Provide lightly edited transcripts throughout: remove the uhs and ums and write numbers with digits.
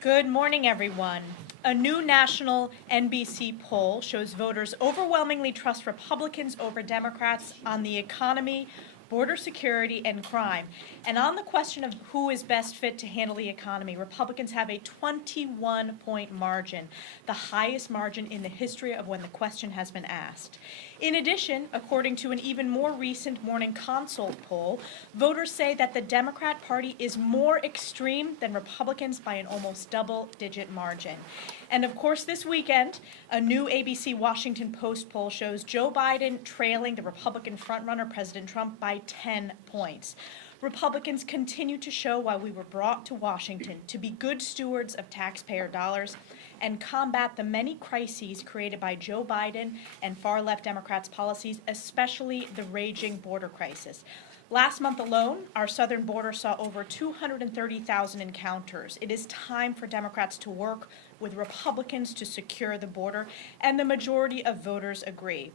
Good morning, everyone. A new national NBC poll shows voters overwhelmingly trust Republicans over Democrats on the economy, border security, and crime. And on the question of who is best fit to handle the economy, Republicans have a 21-point margin, the highest margin in the history of when the question has been asked. In addition, according to an even more recent Morning Consult poll, voters say that the Democrat Party is more extreme than Republicans by an almost double-digit margin. And of course, this weekend, a new ABC Washington Post poll shows Joe Biden trailing the Republican frontrunner, President Trump, by 10 points. Republicans continue to show why we were brought to Washington to be good stewards of taxpayer dollars and combat the many crises created by Joe Biden and far-left Democrats' policies, especially the raging border crisis. Last month alone, our southern border saw over 230,000 encounters. It is time for Democrats to work with Republicans to secure the border, and the majority of voters agree.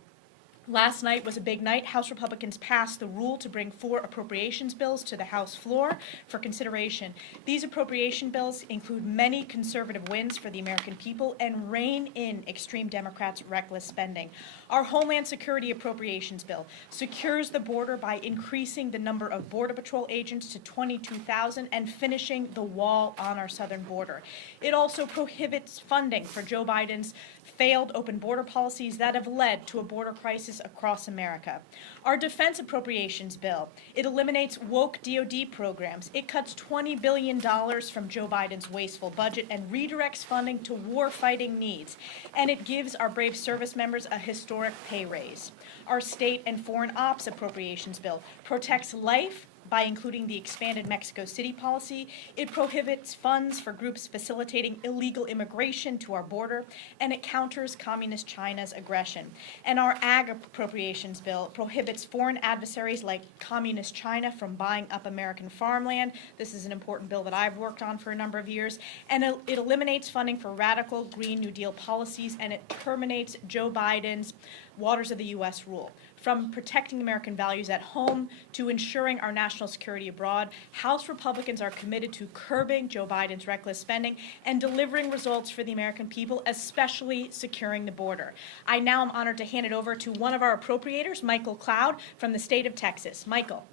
Last night was a big night. House Republicans passed the rule to bring 4 appropriations bills to the House floor for consideration. These appropriation bills include many conservative wins for the American people and rein in extreme Democrats' reckless spending. Our Homeland Security Appropriations Bill secures the border by increasing the number of Border Patrol agents to 22,000 and finishing the wall on our southern border. It also prohibits funding for Joe Biden's failed open border policies that have led to a border crisis across America. Our defense appropriations bill, it eliminates woke DoD programs. It cuts $20 billion from Joe Biden's wasteful budget and redirects funding to war-fighting needs. And it gives our brave service members a historic pay raise. Our state and foreign ops appropriations bill protects life by including the expanded Mexico City policy. It prohibits funds for groups facilitating illegal immigration to our border, and it counters communist China's aggression. And our ag appropriations bill prohibits foreign adversaries like communist China from buying up American farmland. This is an important bill that I've worked on for a number of years. And it eliminates funding for radical Green New Deal policies, and it terminates Joe Biden's Waters of the U.S. rule. From protecting American values at home to ensuring our national security abroad, House Republicans are committed to curbing Joe Biden's reckless spending and delivering results for the American people, especially securing the border. I now am honored to hand it over to one of our appropriators, Michael Cloud, from the state of Texas. Michael.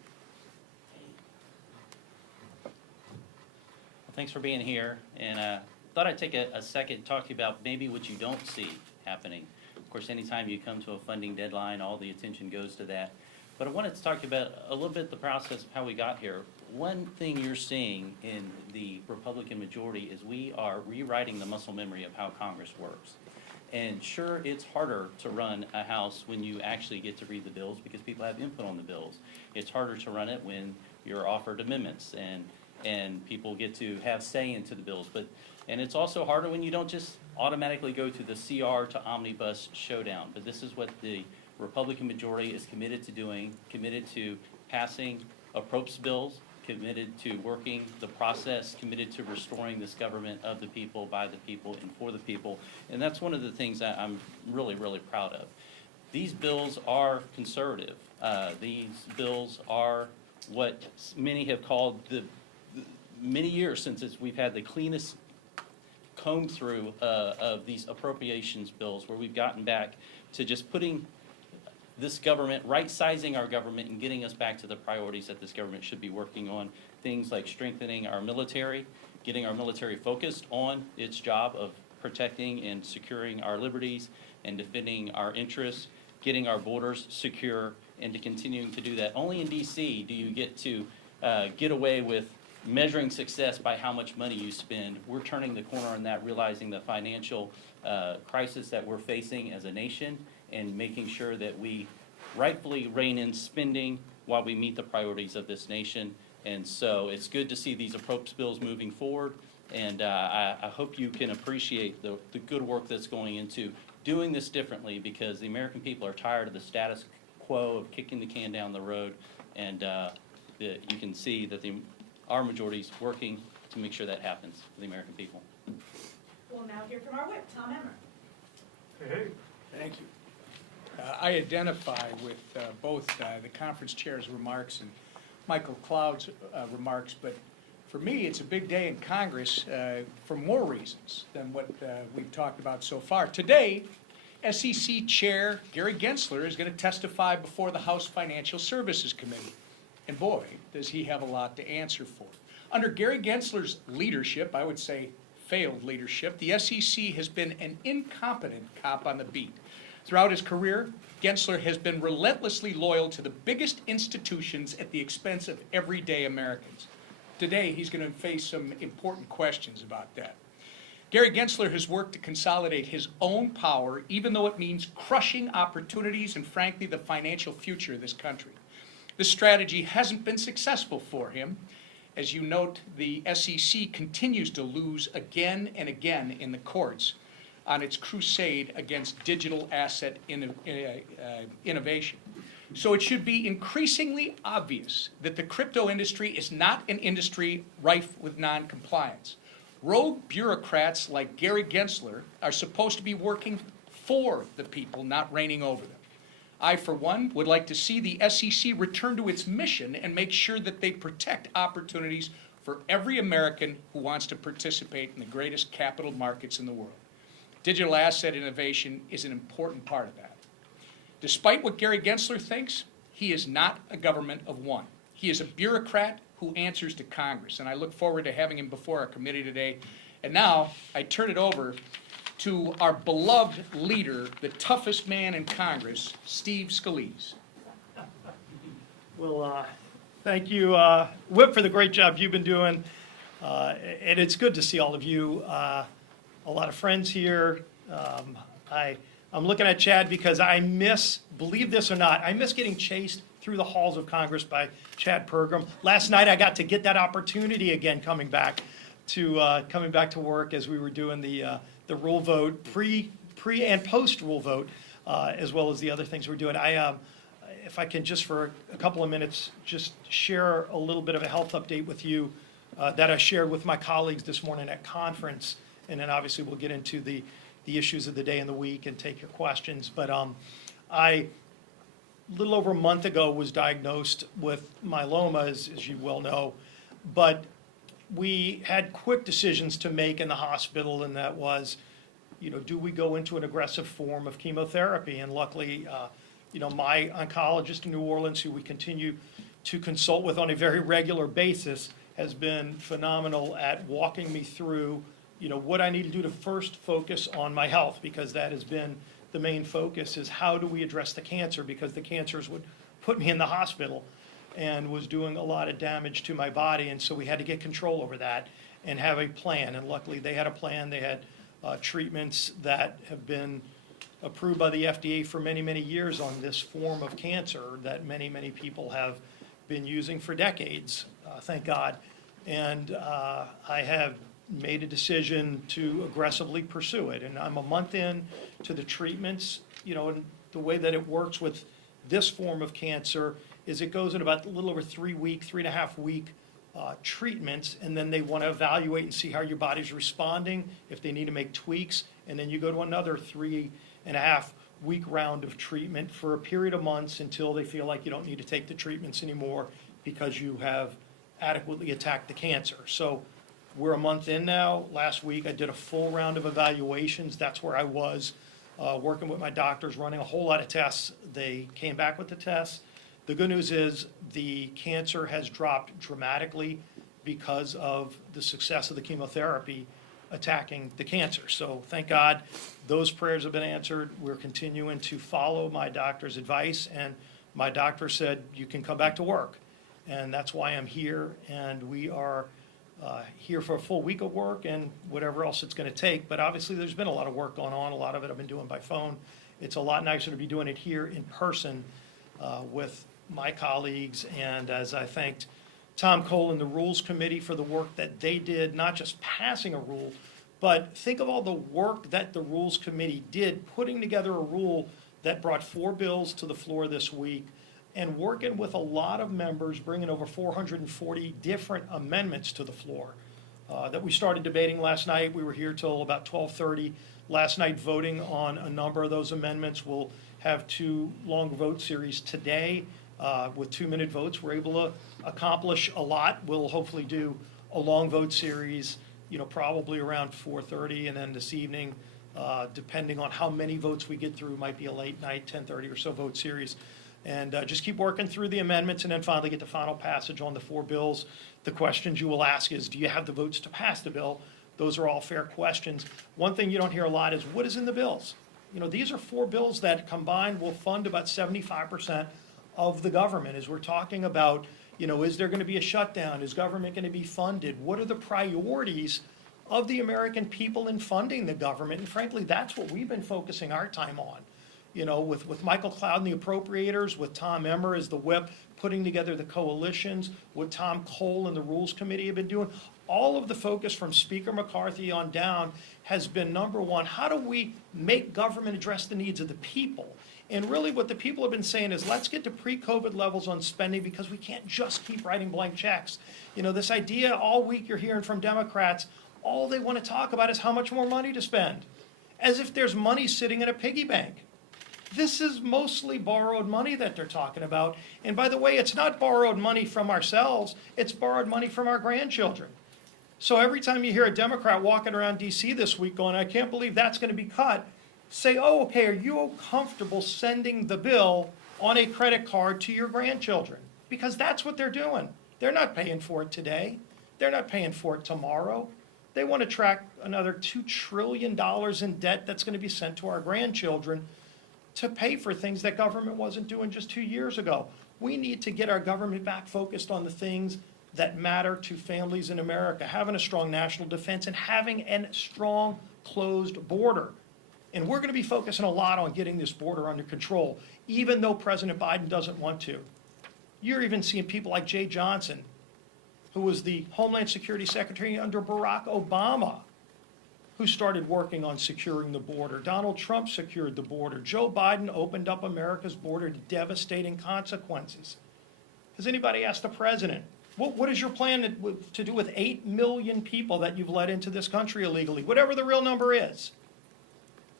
Well, thanks for being here, and thought I'd take a second to talk to you about maybe what you don't see happening. Of course, anytime you come to a funding deadline, all the attention goes to that. But I wanted to talk about a little bit the process of how we got here. One thing you're seeing in the Republican majority is we are rewriting the muscle memory of how Congress works. And sure, it's harder to run a House when you actually get to read the bills because people have input on the bills. It's harder to run it when you're offered amendments and people get to have say into the bills. And it's also harder when you don't just automatically go to the CR to omnibus showdown. But this is what the Republican majority is committed to doing, committed to passing appropriations bills, committed to working the process, committed to restoring this government of the people, by the people, and for the people. And that's one of the things that I'm really, really proud of. These bills are conservative. These bills are what many have called the many years since we've had the cleanest comb through of these appropriations bills, where we've gotten back to just putting this government, right-sizing our government and getting us back to the priorities that this government should be working on. Things like strengthening our military, getting our military focused on its job of protecting and securing our liberties and defending our interests, getting our borders secure, and to continuing to do that. Only in D.C. do you get to get away with measuring success by how much money you spend. We're turning the corner on that, realizing the financial crisis that we're facing as a nation and making sure that we rightfully rein in spending while we meet the priorities of this nation. And so it's good to see these appropriations bills moving forward, and I hope you can appreciate the good work that's going into doing this differently, because the American people are tired of the status quo of kicking the can down the road, and you can see that our majority is working to make sure that happens for the American people. We'll now hear from our whip, Tom Emmer. Hey. Thank you. I identify with both the conference chair's remarks and Michael Cloud's remarks, but For me, it's a big day in Congress for more reasons than what we've talked about so far. Today, SEC Chair Gary Gensler is going to testify before the House Financial Services Committee. And boy, does he have a lot to answer for. Under Gary Gensler's leadership, I would say failed leadership, the SEC has been an incompetent cop on the beat. Throughout his career, Gensler has been relentlessly loyal to the biggest institutions at the expense of everyday Americans. Today, he's going to face some important questions about that. Gary Gensler has worked to consolidate his own power, even though it means crushing opportunities and, frankly, the financial future of this country. This strategy hasn't been successful for him. As you note, the SEC continues to lose again and again in the courts on its crusade against digital asset innovation. So it should be increasingly obvious that the crypto industry is not an industry rife with non-compliance. Rogue bureaucrats like Gary Gensler are supposed to be working for the people, not reigning over them. I, for one, would like to see the SEC return to its mission and make sure that they protect opportunities for every American who wants to participate in the greatest capital markets in the world. Digital asset innovation is an important part of that. Despite what Gary Gensler thinks, he is not a government of one. He is a bureaucrat who answers to Congress, and I look forward to having him before our committee today. And now I turn it over to our beloved leader, the toughest man in Congress, Steve Scalise. Well, thank you, Whip, for the great job you've been doing. And it's good to see all of you. A lot of friends here. I'm looking at Chad because I miss, believe this or not, I miss getting chased through the halls of Congress by Chad Pergram. Last night I got to get that opportunity again coming back to work as we were doing the rule vote, pre and post rule vote, as well as the other things we're doing. If I can just for a couple of minutes just share a little bit of a health update with you that I shared with my colleagues this morning at conference, and then obviously we'll get into the issues of the day and the week and take your questions. But I, a little over a month ago, was diagnosed with myeloma, as you well know. But we had quick decisions to make in the hospital, and that was, do we go into an aggressive form of chemotherapy? And luckily, my oncologist in New Orleans, who we continue to consult with on a very regular basis, has been phenomenal at walking me through what I need to do to first focus on my health, because that has been the main focus, is how do we address the cancer, because the cancers would put me in the hospital and was doing a lot of damage to my body. And so we had to get control over that and have a plan. And luckily they had a plan. They had treatments that have been approved by the FDA for many, many years on this form of cancer that many, many people have been using for decades, thank God. And I have made a decision to aggressively pursue it. And I'm a month in to the treatments, and the way that it works with this form of cancer is it goes in about a little over 3.5 week treatments, and then they want to evaluate and see how your body's responding, if they need to make tweaks, and then you go to another 3.5 week round of treatment for a period of months until they feel like you don't need to take the treatments anymore because you have adequately attacked the cancer. So we're a month in now. Last week I did a full round of evaluations. That's where I was working with my doctors, running a whole lot of tests. They came back with the tests. The good news is the cancer has dropped dramatically because of the success of the chemotherapy attacking the cancer. So thank God those prayers have been answered. We're continuing to follow my doctor's advice, and my doctor said you can come back to work. And that's why I'm here, and we are here for a full week of work and whatever else it's going to take. But obviously there's been a lot of work going on. A lot of it I've been doing by phone. It's a lot nicer to be doing it here in person with my colleagues. And as I thanked Tom Cole and the Rules Committee for the work that they did, not just passing a rule, but think of all the work that the Rules Committee did, putting together a rule that brought 4 bills to the floor this week, and working with a lot of members, bringing over 440 different amendments to the floor that we started debating last night. We were here till about 12:30 last night voting on a number of those amendments. We'll have 2 long vote series today with 2-minute votes. We're able to accomplish a lot. We'll hopefully do a long vote series, probably around 4:30, and then this evening, depending on how many votes we get through, might be a late night, 10:30 or so vote series. And just keep working through the amendments and then finally get the final passage on the 4 bills. The questions you will ask is, do you have the votes to pass the bill? Those are all fair questions. One thing you don't hear a lot is, what is in the bills? These are 4 bills that combined will fund about 75% of the government. As we're talking about, is there going to be a shutdown? Is government going to be funded? What are the priorities of the American people in funding the government? And frankly, that's what we've been focusing our time on. With Michael Cloud and the appropriators, with Tom Emmer as the whip, putting together the coalitions, what Tom Cole and the Rules Committee have been doing, all of the focus from Speaker McCarthy on down has been, number one, how do we make government address the needs of the people? And really what the people have been saying is, let's get to pre-COVID levels on spending, because we can't just keep writing blank checks. This idea all week you're hearing from Democrats, all they want to talk about is how much more money to spend, as if there's money sitting in a piggy bank. This is mostly borrowed money that they're talking about. And by the way, it's not borrowed money from ourselves, it's borrowed money from our grandchildren. So every time you hear a Democrat walking around D.C. this week going, I can't believe that's going to be cut, say, oh, okay, are you comfortable sending the bill on a credit card to your grandchildren? Because that's what they're doing. They're not paying for it today. They're not paying for it tomorrow. They want to track another $2 trillion in debt that's going to be sent to our grandchildren to pay for things that government wasn't doing just 2 years ago. We need to get our government back focused on the things that matter to families in America, having a strong national defense and having a strong closed border. And we're going to be focusing a lot on getting this border under control, even though President Biden doesn't want to. You're even seeing people like Jay Johnson, who was the Homeland Security Secretary under Barack Obama, who started working on securing the border. Donald Trump secured the border. Joe Biden opened up America's border to devastating consequences. Has anybody asked the president, what is your plan to do with 8 million people that you've let into this country illegally? Whatever the real number is.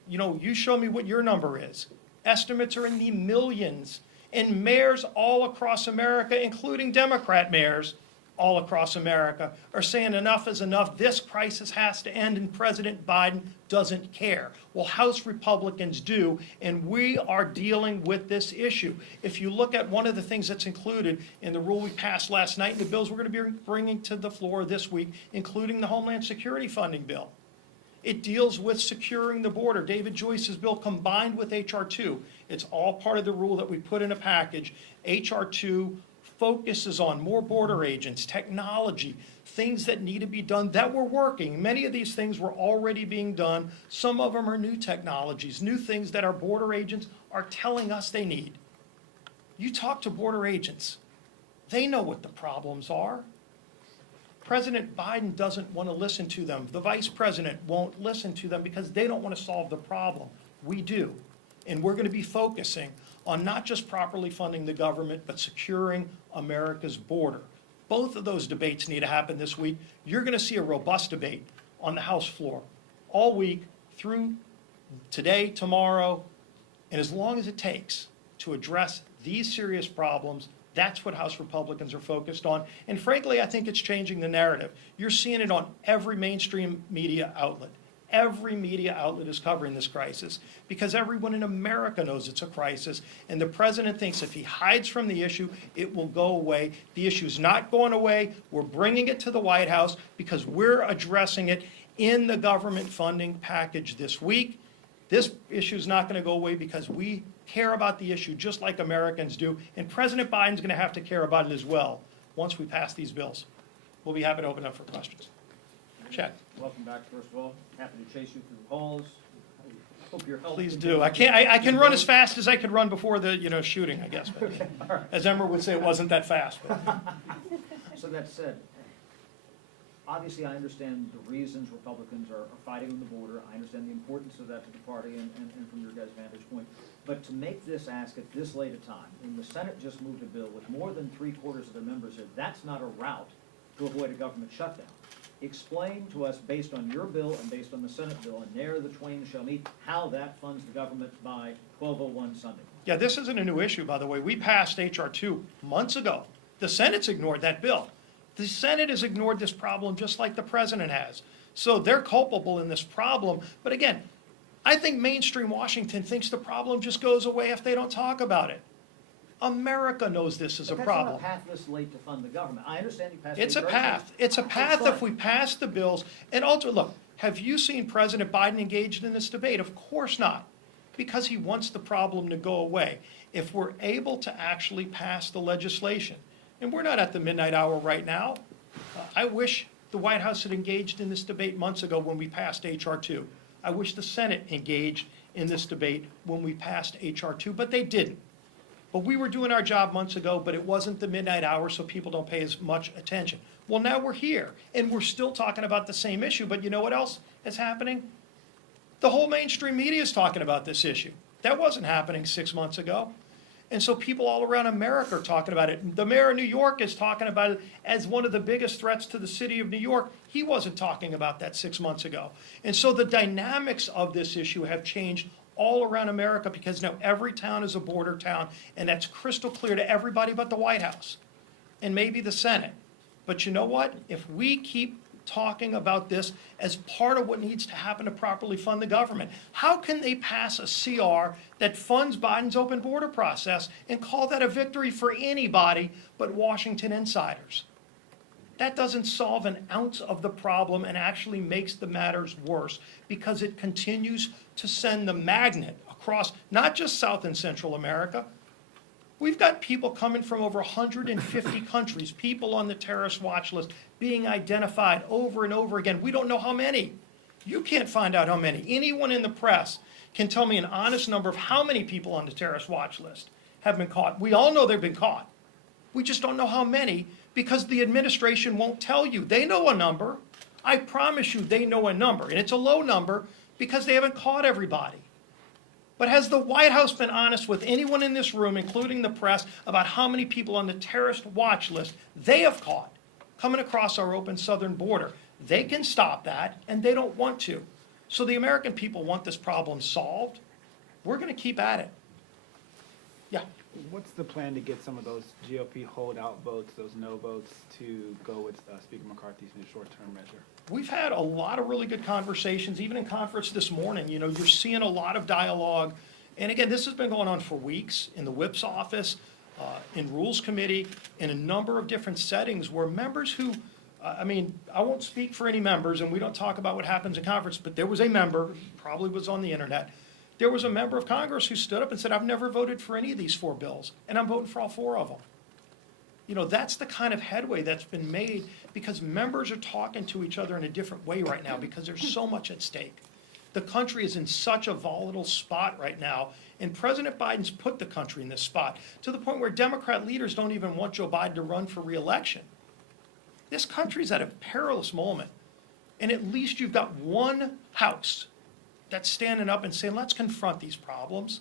You show me what your number is. Estimates are in the millions. And mayors all across America, including Democrat mayors, all across America, are saying enough is enough, this crisis has to end, and President Biden doesn't care. Well, House Republicans do, and we are dealing with this issue. If you look at one of the things that's included in the rule we passed last night and the bills we're going to be bringing to the floor this week, including the Homeland Security funding bill, it deals with securing the border. David Joyce's bill combined with H.R. 2. It's all part of the rule that we put in a package. H.R. 2 focuses on more border agents, technology, things that need to be done that were working. Many of these things were already being done. Some of them are new technologies, new things that our border agents are telling us they need. You talk to border agents, they know what the problems are. President Biden doesn't want to listen to them. The vice president won't listen to them because they don't want to solve the problem. We do. And we're going to be focusing on not just properly funding the government, but securing America's border. Both of those debates need to happen this week. You're going to see a robust debate on the House floor all week through today, tomorrow, and as long as it takes to address these serious problems. That's what House Republicans are focused on. And frankly, I think it's changing the narrative. You're seeing it on every mainstream media outlet. Every media outlet is covering this crisis because everyone in America knows it's a crisis. And the president thinks if he hides from the issue, it will go away. The issue's not going away. We're bringing it to the White House because we're addressing it in the government funding package this week. This issue is not going to go away because we care about the issue just like Americans do, and President Biden's going to have to care about it as well once we pass these bills. We'll be happy to open up for questions. Check. Welcome back, first of all. Happy to chase you through the halls. Hope your health Please do. I can run as fast as I could run before the shooting, I guess. But as Emmer would say, it wasn't that fast. But. So that said, obviously I understand the reasons Republicans are fighting on the border. I understand the importance of that to the party and from your guys' vantage point. But to make this ask at this late a time, when the Senate just moved a bill with more than 3/4 of their members said that's not a route to avoid a government shutdown. Explain to us, based on your bill and based on the Senate bill, and ne'er the twain shall meet, how that funds the government by 12:01 Sunday. Yeah, this isn't a new issue, by the way. We passed H.R. 2 months ago. The Senate's ignored that bill. The Senate has ignored this problem just like the president has. So they're culpable in this problem. But again, I think mainstream Washington thinks the problem just goes away if they don't talk about it. America knows this is a But problem. that's not a path this late to fund the government. I understand you passed. It's a very path. good. It's a path if fine. we pass the bills. And also, look, have you seen President Biden engaged in this debate? Of course not, because he wants the problem to go away. If we're able to actually pass the legislation, and we're not at the midnight hour right now, I wish the White House had engaged in this debate months ago when we passed H.R. 2. I wish the Senate engaged in this debate when we passed H.R. 2, but they didn't. But we were doing our job months ago, but it wasn't the midnight hour, so people don't pay as much attention. Well, now we're here, and we're still talking about the same issue, but you know what else is happening? The whole mainstream media is talking about this issue. That wasn't happening 6 months ago. And so people all around America are talking about it. The mayor of New York is talking about it as one of the biggest threats to the city of New York. He wasn't talking about that 6 months ago. And so the dynamics of this issue have changed all around America because now every town is a border town, and that's crystal clear to everybody but the White House and maybe the Senate. But you know what? If we keep talking about this as part of what needs to happen to properly fund the government, how can they pass a CR that funds Biden's open border process and call that a victory for anybody but Washington insiders? That doesn't solve an ounce of the problem and actually makes the matters worse because it continues to send the magnet across not just South and Central America. We've got people coming from over 150 countries, people on the terrorist watch list being identified over and over again. We don't know how many. You can't find out how many. Anyone in the press can tell me an honest number of how many people on the terrorist watch list have been caught. We all know they've been caught. We just don't know how many because the administration won't tell you. They know a number. I promise you they know a number. And it's a low number because they haven't caught everybody. But has the White House been honest with anyone in this room, including the press, about how many people on the terrorist watch list they have caught coming across our open southern border? They can stop that, and they don't want to. So the American people want this problem solved. We're going to keep at it. Yeah. What's the plan to get some of those GOP holdout votes, those no votes, to go with Speaker McCarthy's new short-term measure? We've had a lot of really good conversations, even in conference this morning. You know, you're seeing a lot of dialogue. And again, this has been going on for weeks in the whip's office, in Rules Committee, in a number of different settings where members who, I won't speak for any members, and we don't talk about what happens in conference, but there was a member, probably was on the internet, there was a member of Congress who stood up and said, I've never voted for any of these 4 bills, and I'm voting for all 4 of them. You know, that's the kind of headway that's been made because members are talking to each other in a different way right now because there's so much at stake. The country is in such a volatile spot right now, and President Biden's put the country in this spot to the point where Democrat leaders don't even want Joe Biden to run for re-election. This country's at a perilous moment, and at least you've got one House that's standing up and saying, let's confront these problems.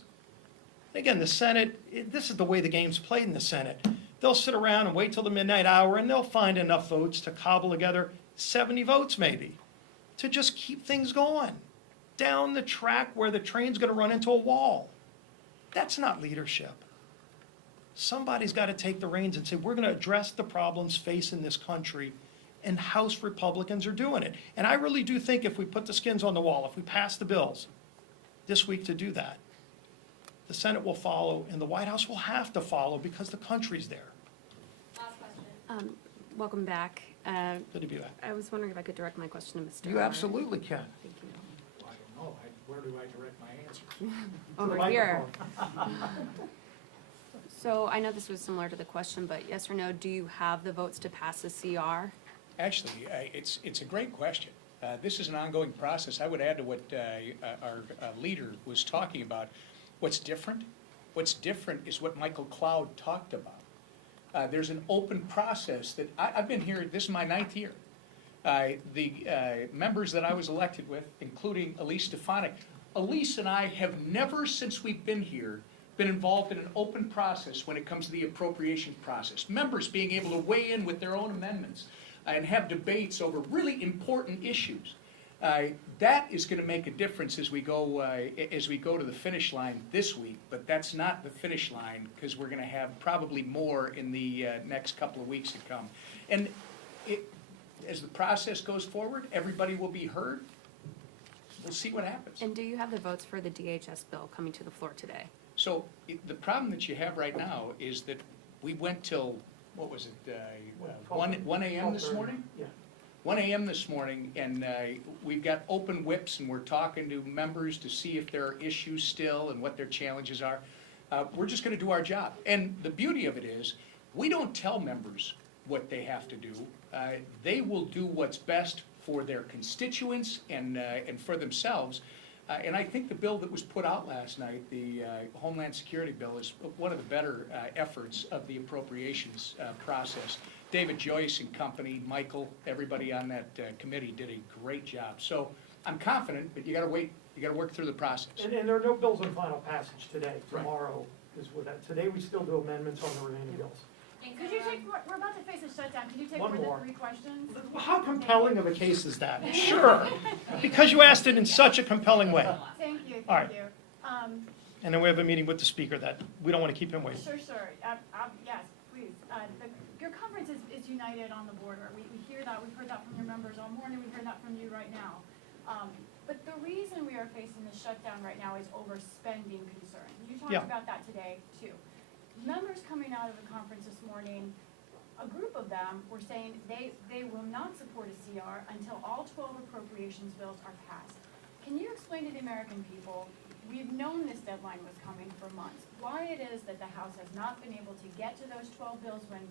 Again, the Senate, this is the way the game's played in the Senate. They'll sit around and wait till the midnight hour, and they'll find enough votes to cobble together 70 votes maybe to just keep things going down the track where the train's going to run into a wall. That's not leadership. Somebody's got to take the reins and say, we're going to address the problems facing this country, and House Republicans are doing it. And I really do think if we put the skins on the wall, if we pass the bills this week to do that, the Senate will follow, and the White House will have to follow because the country's there. Last question. Welcome back. Good to be back. I was wondering if I could direct my question to Mr. You absolutely can. Thank you. I don't know. Where do I direct my answer? Over here. So I know this was similar to the question, but yes or no, do you have the votes to pass the CR? Actually, it's a great question. This is an ongoing process. I would add to what our leader was talking about. What's different? What's different is what Michael Cloud talked about. There's an open process that I've been here, this is my 9th year. The members that I was elected with, including Elise Stefanik, Elise and I have never, since we've been here, been involved in an open process when it comes to the appropriation process. Members being able to weigh in with their own amendments and have debates over really important issues. That is going to make a difference as we go to the finish line this week, but that's not the finish line because we're going to have probably more in the next couple of weeks to come. And as the process goes forward, everybody will be heard. We'll see what happens. And do you have the votes for the DHS bill coming to the floor today? So the problem that you have right now is that we went till, what was it, 1 a.m. this morning? Yeah. 1 a.m. this morning, and we've got open whips, and we're talking to members to see if there are issues still and what their challenges are. We're just gonna do our job. And the beauty of it is, we don't tell members what they have to do. They will do what's best for their constituents and for themselves. And I think the bill that was put out last night, the Homeland Security bill, is one of the better efforts of the appropriations process. David Joyce and company, Michael, everybody on that committee did a great job. So I'm confident, but you gotta wait, you gotta work through the process. And there are no bills on final passage today. Tomorrow is with that. Today, we still do amendments on the remaining bills. Could you take, we're about to face a shutdown, can you take One more more. than 3 questions? How compelling of a case is that? Sure, because you asked it in such a compelling way. Thank you, All right. thank you. And then we have a meeting with the speaker that we don't want to keep him waiting. Sure, yes, please. Your conference is united on the border. We hear that, we've heard that from your members all morning, we've heard that from you right now. But the reason we are facing the shutdown right now is overspending concern. You talked Yeah. about that today, too. Members coming out of the conference this morning, a group of them were saying they will not support a CR until all 12 appropriations bills are passed. Can you explain to the American people, we've known this deadline was coming for months, why it is that the House has not been able to get to those 12 bills when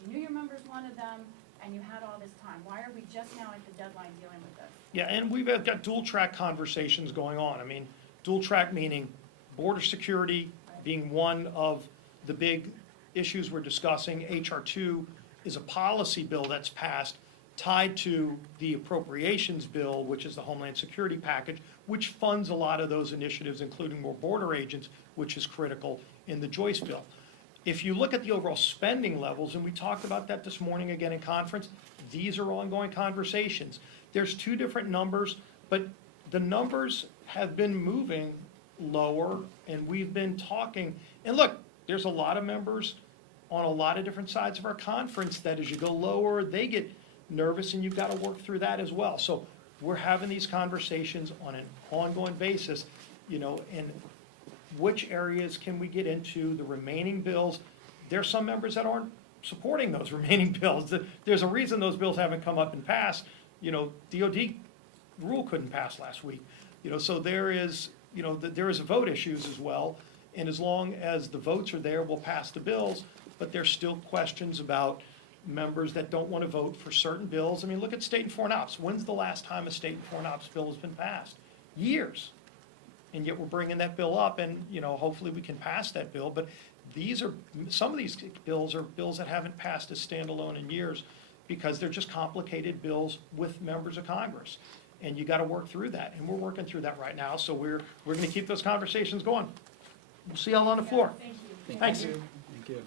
you knew your members wanted them and you had all this time? Why are we just now at the deadline dealing with this? Yeah, and we've got dual track conversations going on. I mean, dual track meaning border security being one of the big issues we're discussing. HR 2 is a policy bill that's passed tied to the appropriations bill, which is the Homeland Security package, which funds a lot of those initiatives, including more border agents, which is critical in the Joyce bill. If you look at the overall spending levels, and we talked about that this morning again in conference, these are ongoing conversations. There's 2 different numbers, but the numbers have been moving lower, and we've been talking, and look, there's a lot of members on a lot of different sides of our conference that as you go lower, they get nervous, and you've got to work through that as well. So we're having these conversations on an ongoing basis, and which areas can we get into, the remaining bills. There's some members that aren't supporting those remaining bills. There's a reason those bills haven't come up and passed. DOD rule couldn't pass last week. So there is vote issues as well. And as long as the votes are there, we'll pass the bills. But there's still questions about members that don't want to vote for certain bills. I mean, look at state and foreign ops. When's the last time a state and foreign ops bill has been passed? Years. And yet we're bringing that bill up, and, hopefully we can pass that bill. But some of these bills are bills that haven't passed as standalone in years because they're just complicated bills with members of Congress. And you got to work through that, and we're working through that right now. So we're going to keep those conversations going. We'll see y'all on the floor. Thank you. Thanks. Thank you.